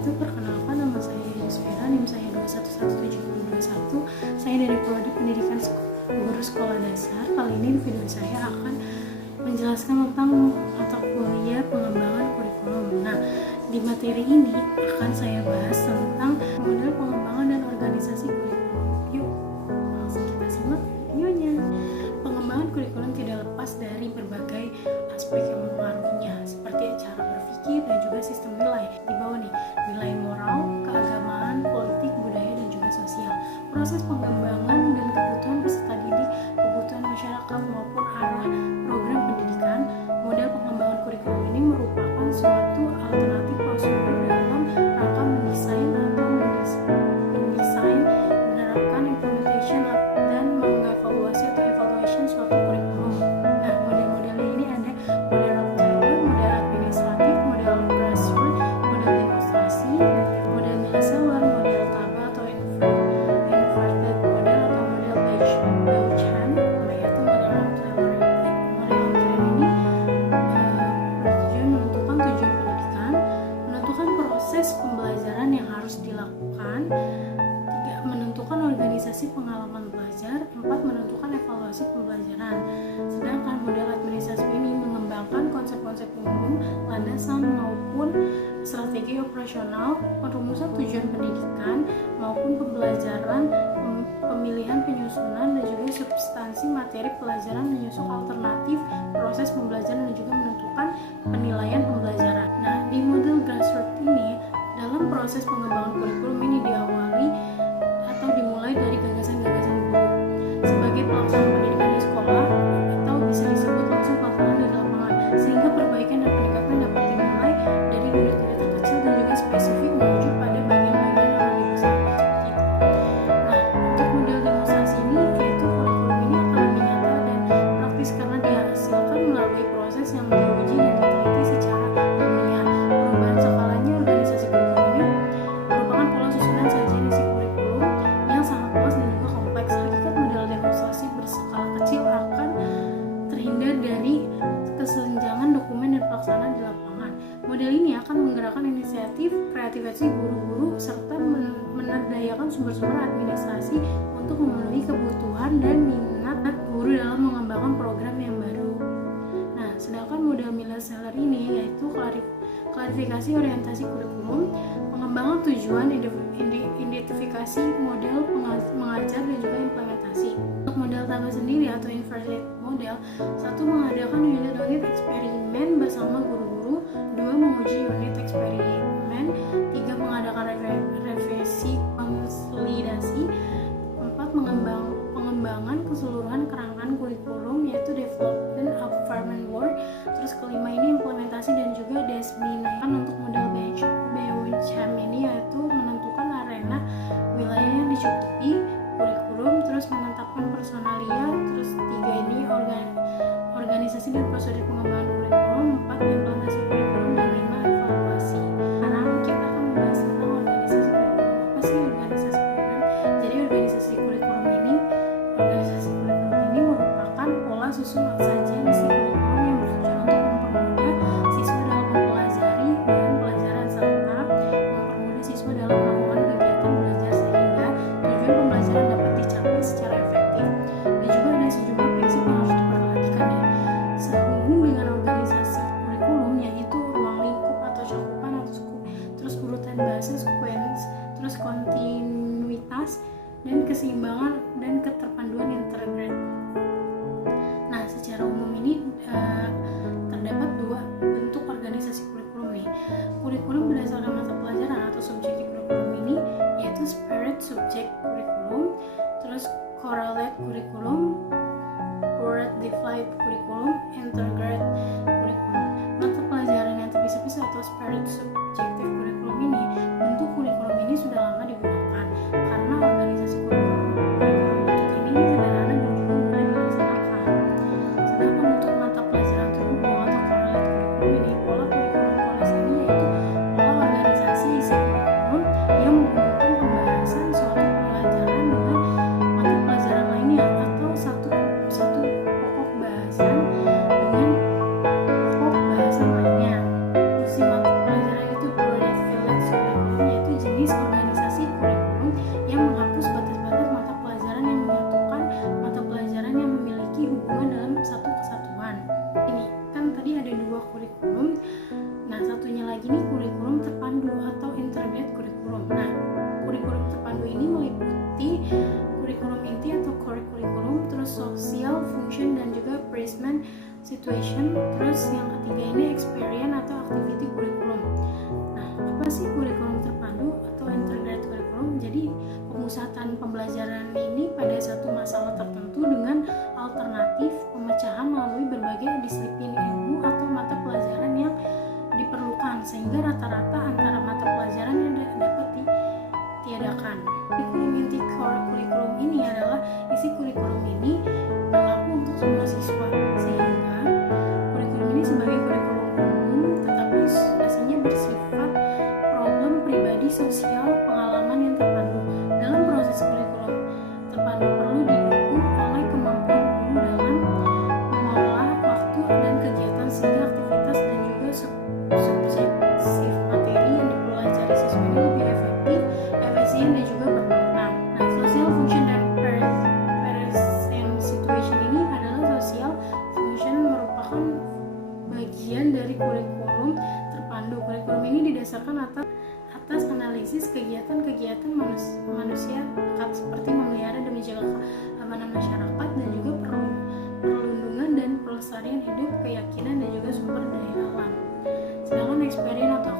wabarakatuh. Perkenalkan, nama saya Yusfira, NIM saya 2117021. Saya dari Prodi Pendidikan Guru Sekolah Dasar. Kali ini di video saya akan menjelaskan tentang mata kuliah pengembangan kurikulum. Nah, di materi ini akan saya bahas tentang model pengembangan dan organisasi kurikulum. Yuk, langsung kita simak videonya. Pengembangan kurikulum tidak lepas dari berbagai aspek yang mempengaruhinya, seperti cara berpikir dan juga sistem nilai. Di bawah nih, nilai moral, keagamaan, politik, budaya, dan juga sosial. Proses pengembangan dan kebutuhan peserta didik, kebutuhan masyarakat maupun arah program pendidikan. Model pengembangan kurikulum ini merupakan suatu alternatif prosedur dalam rangka mendesain atau menerapkan implementation dan mengevaluasi atau evaluation suatu kurikulum. Nah, model-modelnya ini ada model of Taylor, model administratif, model grassroots, model demonstrasi, model Miller-Seller, model Taba atau inverted model atau model Bauchan, yaitu model of Taylor. Model of Taylor ini bertujuan menentukan tujuan pendidikan, menentukan proses pembelajaran yang harus dilakukan, 3. Menentukan organisasi pengalaman belajar, 4. Menentukan evaluasi pembelajaran. Sedangkan model administrasi ini mengembangkan konsep-konsep umum, landasan maupun strategi operasional, perumusan tujuan pendidikan maupun pembelajaran, pemilihan penyusunan dan juga substansi materi pelajaran, menyusun alternatif proses pembelajaran dan juga menentukan penilaian pembelajaran. Nah, di model grassroots ini, dalam proses pengembangan kurikulum ini diawali atau dimulai dari gagasan-gagasan guru sebagai pelaksana pendidikan di sekolah, atau bisa disebut langsung pelaksanaan di lapangan, sehingga perbaikan dan peningkatan dapat dimulai dari unit-unit terkecil dan juga spesifik menuju pada bagian-bagian yang lebih besar. Nah, untuk model demonstrasi ini, yaitu kurikulum ini akan lebih nyata dan praktis karena dihasilkan melalui proses yang diuji dan diteliti secara ilmiah. Perubahan skalanya organisasi kurikulum ini merupakan pola susunan saja isi kurikulum yang sangat luas dan juga kompleks. Hakikat model demonstrasi berskala kecil akan terhindar dari kesenjangan dokumen dan pelaksanaan di lapangan. Model ini akan menggerakkan inisiatif, kreativitas guru-guru, serta menerdayakan sumber-sumber administrasi untuk memenuhi kebutuhan dan minat guru dalam mengembangkan program yang baru. Nah, sedangkan model Miller-Seller ini yaitu klarifikasi orientasi kurikulum, pengembangan tujuan, identifikasi model mengajar dan juga implementasi. Untuk model Taba sendiri atau inverted model, 1. Mengadakan unit-unit eksperimen bersama guru-guru, 2. Menguji unit eksperimen, 3. Mengadakan revisi konsolidasi, 4. Pengembangan keseluruhan kerangkaan kurikulum yaitu development of framework. Terus kelima ini implementasi dan juga dissemination. Untuk model Bauchan ini yaitu menentukan arena wilayah yang dicukupi kurikulum, terus menetapkan personalia, terus 3 ini organisasi dan prosedur pengembangan kurikulum, 4 implementasi kurikulum, dan 5 evaluasi. Sekarang kita akan membahas tentang organisasi kurikulum. Apa sih organisasi kurikulum? Jadi organisasi kurikulum ini merupakan pola susun sajian isi kurikulum yang bertujuan untuk mempermudah siswa dalam mempelajari bahan pelajaran serta mempermudah siswa dalam melakukan kegiatan belajar sehingga tujuan pembelajaran dapat dicapai secara efektif. Dan juga ada sejumlah prinsip yang harus diperhatikan ya. Sehubung dengan organisasi kurikulum, yaitu ruang lingkup atau cakupan atau scope, terus urutan bahasa, sequence, terus kontinuitas dan keseimbangan dan keterpaduan integrat. Nah, secara umum ini terdapat 2 bentuk organisasi kurikulum nih. Kurikulum berdasarkan mata pelajaran atau subjektif kurikulum ini yaitu spirit subject kurikulum, terus correlate kurikulum, Word Defined kurikulum, Integrate kurikulum. Mata pelajaran yang terpisah-pisah atau spirit subjektif kurikulum ini, bentuk kurikulum ini sudah lama digunakan karena organisasi kurikulum bentuk ini sederhana dan juga mudah dilaksanakan. Sedangkan untuk mata pelajaran terhubung atau correlate kurikulum ini, pola kurikulum polis ini yaitu pola organisasi isi kurikulum yang menghubungkan pembahasan suatu pelajaran dengan mata pelajaran lainnya atau satu pokok bahasan dengan pokok bahasan lainnya. Fungsi mata pelajaran itu prioritas satunya lagi nih kurikulum terpadu atau integrated curriculum. Nah, kurikulum terpadu ini meliputi kurikulum inti atau core curriculum, terus social function dan juga placement situation. Terus yang ketiga ini experience atau activity curriculum. Nah, apa sih kurikulum terpadu atau integrated curriculum? Jadi pemusatan pembelajaran ini pada satu masalah tertentu dengan alternatif pemecahan melalui berbagai disiplin ilmu atau mata pelajaran yang diperlukan, sehingga rata-rata antara mata pelajaran yang dapat ditiadakan. Kurikulum inti core kurikulum ini adalah isi kurikulum ini berlaku untuk semua siswa, sehingga kurikulum ini sebagai kurikulum umum tetapi aslinya bersifat problem pribadi sosial pengalaman yang terpadu. Dalam proses kurikulum terpadu perlu didukung oleh kemampuan guru dalam mengolah waktu dan kegiatan sehingga aktivitas dan juga subjektif materi yang dipelajari siswa ini lebih efektif, efisien dan juga bermakna. Nah, social function dan present situation ini adalah social function merupakan bagian dari kurikulum terpadu. Kurikulum ini didasarkan atas analisis kegiatan-kegiatan manusia dekat seperti memelihara dan menjaga keamanan masyarakat dan juga perlindungan dan pelestarian hidup, keyakinan dan juga sumber daya alam. Sedangkan experience atau